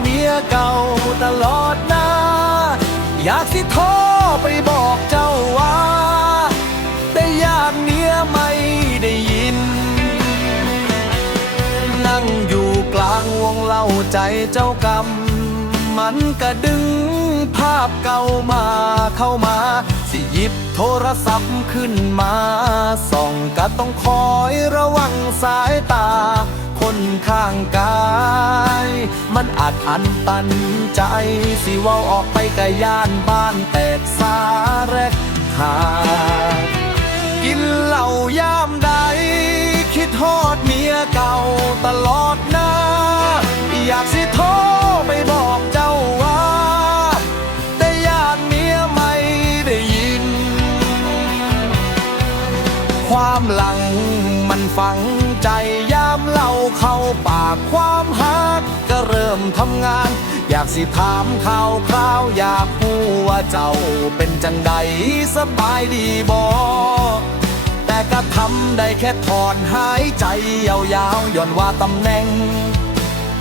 เมียเก่าตลอดหน้าอยากสิโทรไปบอกเจ้าว่า แต่อยากเมียไม่ได้ยิน นั่งอยู่กลางวงเล่าใจเจ้ากรรม มันก็ดึงภาพเก่ามาเข้ามา สิหยิบโทรศัพท์ขึ้นมา ส่องก็ต้องคอยระวังสายตา คนข้างกาย มันอาจอันตันใจ สิเว่าออกไปกะย่านบ้านแตกสาแรกขาดกินเหล้ายามใด คิดทอดเมียเก่าตลอดหน้า อยากสิโทรไปบอกเจ้าว่า แต่ญาติเมียไม่ได้ยิน ความหลังมันฝังใจยามเล่าเข้าปากความฮักก็ เริ่มทำงาน อยากสิถามข่าวคราวอยากรู้ว่าเจ้าเป็นจังใดสบายดีบอแต่ก็ทำได้แค่ถอนหายใจยาวๆย่อนว่าตำแหน่ง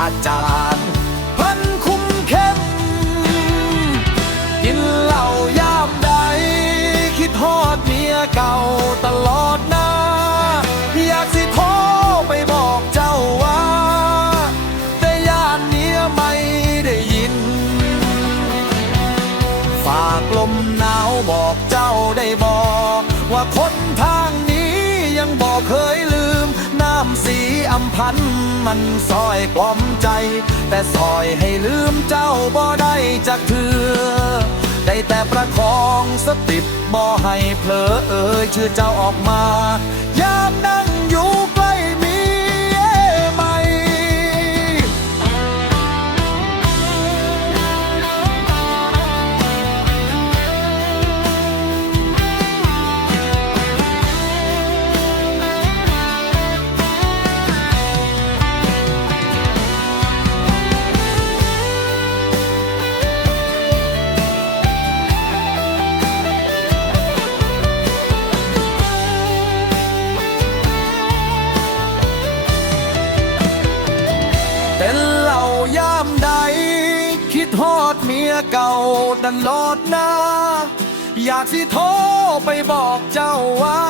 อาจารย์ บอกว่าคนทางนี้ยังบอกเคยลืม น้ำสีอำพันมันซอยกล่อมใจ แต่ซอยให้ลืมเจ้าบ่ได้จากเธอได้แต่ประคองสติบ่ให้เผลอเอ่ยชื่อเจ้าออกมา เป็นเหล่ายามใด คิดฮอดเมียเก่าตลอดหน้าอยากสิโทรไปบอกเจ้าว่า